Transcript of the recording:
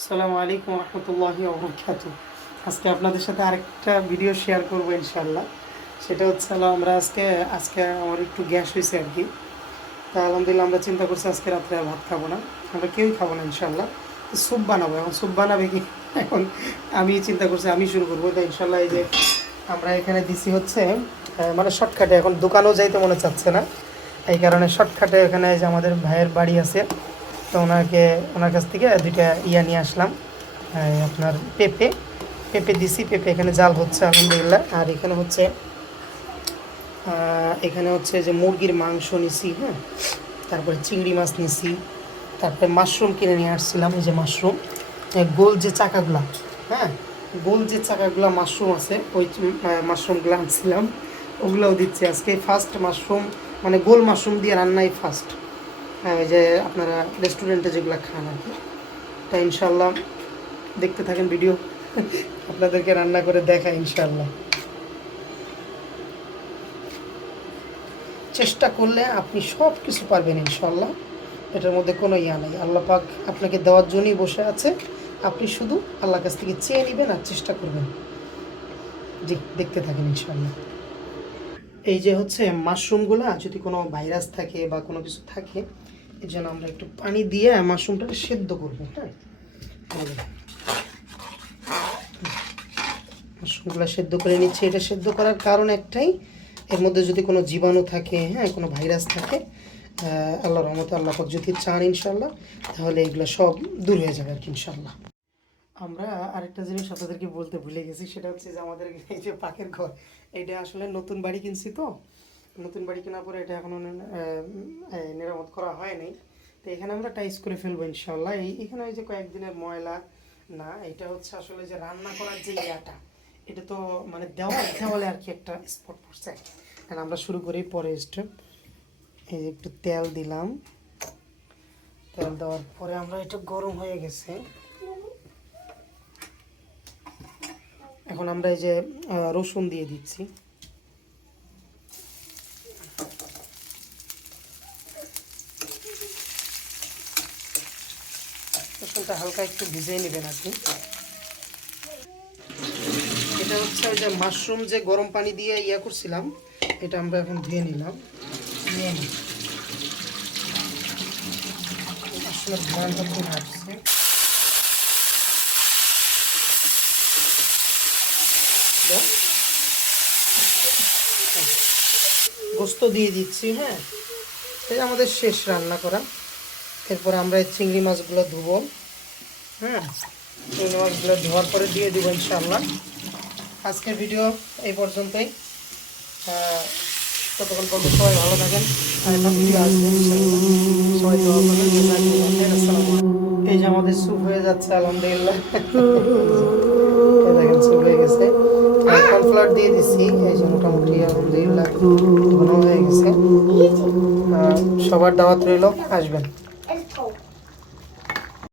আসসালামু আলাইকুম রহমতুল্লাহি ওবরাকাতুহু। আজকে আপনাদের সাথে আরেকটা ভিডিও শেয়ার করবো ইনশাল্লাহ। সেটা হচ্ছে আমরা আজকে আজকে আমার একটু গ্যাস হয়েছে আর কি। তা আলহামদুলিল্লাহ আমরা চিন্তা করছি আজকে রাত্রে আর ভাত খাবো না, আমরা কেউই খাবো না ইনশাল্লাহ। স্যুপ বানাবো। এখন স্যুপ বানাবে কি, এখন আমি চিন্তা করছি আমি শুরু করবো। তো ইনশাল্লাহ এই যে আমরা এখানে দিছি হচ্ছে মানে শর্টকাটে, এখন দোকানেও যাইতে মনে চাচ্ছে না, এই কারণে শর্টকাটে এখানে যে আমাদের ভাইয়ের বাড়ি আছে, তো ওনার কাছ থেকে দুইটা নিয়ে আসলাম। আপনার পেঁপে পেঁপে দিছি, পেঁপে এখানে জাল হচ্ছে আলহামদুলিল্লাহ। আর এখানে হচ্ছে যে মুরগির মাংস নিছি, হ্যাঁ, তারপরে চিংড়ি মাছ নিছি, তারপরে মাশরুম কিনে নিয়ে আসছিলাম। এই যে মাশরুম, গোল যে চাকাগুলা, হ্যাঁ, গোল যে চাকাগুলা মাশরুম আছে, ওই মাশরুমগুলো আনছিলাম, ওগুলোও দিচ্ছি আজকে। ফার্স্ট মাশরুম মানে গোল মাশরুম দিয়ে রান্নাই ফার্স্ট, হ্যাঁ, ওই যে আপনারা রেস্টুরেন্টে যেগুলো খান আর কি। তা ইনশাল্লাহ দেখতে থাকেন ভিডিও, আপনাদেরকে রান্না করে দেখা ইনশাল্লাহ। চেষ্টা করলে আপনি সব কিছু পারবেন ইনশাল্লাহ, এটার মধ্যে কোনো নেই। আল্লাহ পাক আপনাকে দেওয়ার জন্যই বসে আছে, আপনি শুধু আল্লাহর কাছ থেকে চেয়ে নেবেন আর চেষ্টা করবেন। জি, দেখতে থাকেন ইনশাল্লাহ। এই যে হচ্ছে মাশরুমগুলো যদি কোনো ভাইরাস থাকে বা কোনো কিছু থাকে, এর জন্য আমরা একটু পানি দিয়ে মাশরুমটা সেদ্ধ করবো। হ্যাঁ, মাশরুমগুলো সেদ্ধ করে নিচ্ছি। এটা সেদ্ধ করার কারণ একটাই, এর মধ্যে যদি কোনো জীবাণু থাকে, হ্যাঁ, কোনো ভাইরাস থাকে, আল্লাহর রহমতে আল্লাহ পাক যদি চান ইনশাল্লাহ, তাহলে এগুলো সব দূর হয়ে যাবে আর কি ইনশাল্লাহ। আমরা আরেকটা জিনিস আপনাদেরকে বলতে ভুলে গেছি, সেটা হচ্ছে যে আমাদের এই যে পাকের ঘর, এটা আসলে নতুন বাড়ি কিনছি। তো নতুন বাড়ি কেনার পরে এটা এখনও মেরামত করা হয়নি। তো এখানে আমরা টাইস করে ফেলবো ইনশাল্লাহ। এখানে ওই যে কয়েকদিনের ময়লা না, এটা হচ্ছে আসলে যে রান্না করার যে এটা তো মানে দেওয়ালে আর কি একটা স্পট পড়ছে। আর আমরা শুরু করি পরে স্টেপ। এই যে একটু তেল দিলাম, তেল দেওয়ার পরে আমরা এটা গরম হয়ে গেছে। এখন আমরা এই যে রসুন দিয়ে দিচ্ছি। রসুনটা হালকা একটু ভিজিয়ে নেবেন আর কি। এটা হচ্ছে ওই যে মাশরুম যে গরম পানি দিয়ে করছিলাম, এটা আমরা এখন ধুয়ে নিলাম। মাশরুমের ঘ্রাণটা খুব আসছে। গোস্ত দিয়ে দিচ্ছি, হ্যাঁ, এটা আমাদের শেষ রান্না করা। এরপরে আমরা এই চিংড়ি মাছগুলো ধুবো, হ্যাঁ, চিংড়ি মাছগুলো ধোয়ার পরে দিয়ে দিব ইনশাআল্লাহ। আজকের ভিডিও এই পর্যন্তই। ততক্ষণ পর্যন্ত সবাই ভালো থাকেন, সবাই দোয়া করবেন। এই যে আমাদের স্যুপ হয়ে যাচ্ছে আলহামদুলিল্লাহ, দেখেন স্যুপ হয়ে গেছে। কর্নফ্লাওয়ার দিয়ে দিচ্ছি, এই যে মোটামুটি আলহামদুলিল্লাহ ঘন হয়ে গেছে। সবার দাওয়াত রইল, আসবেন।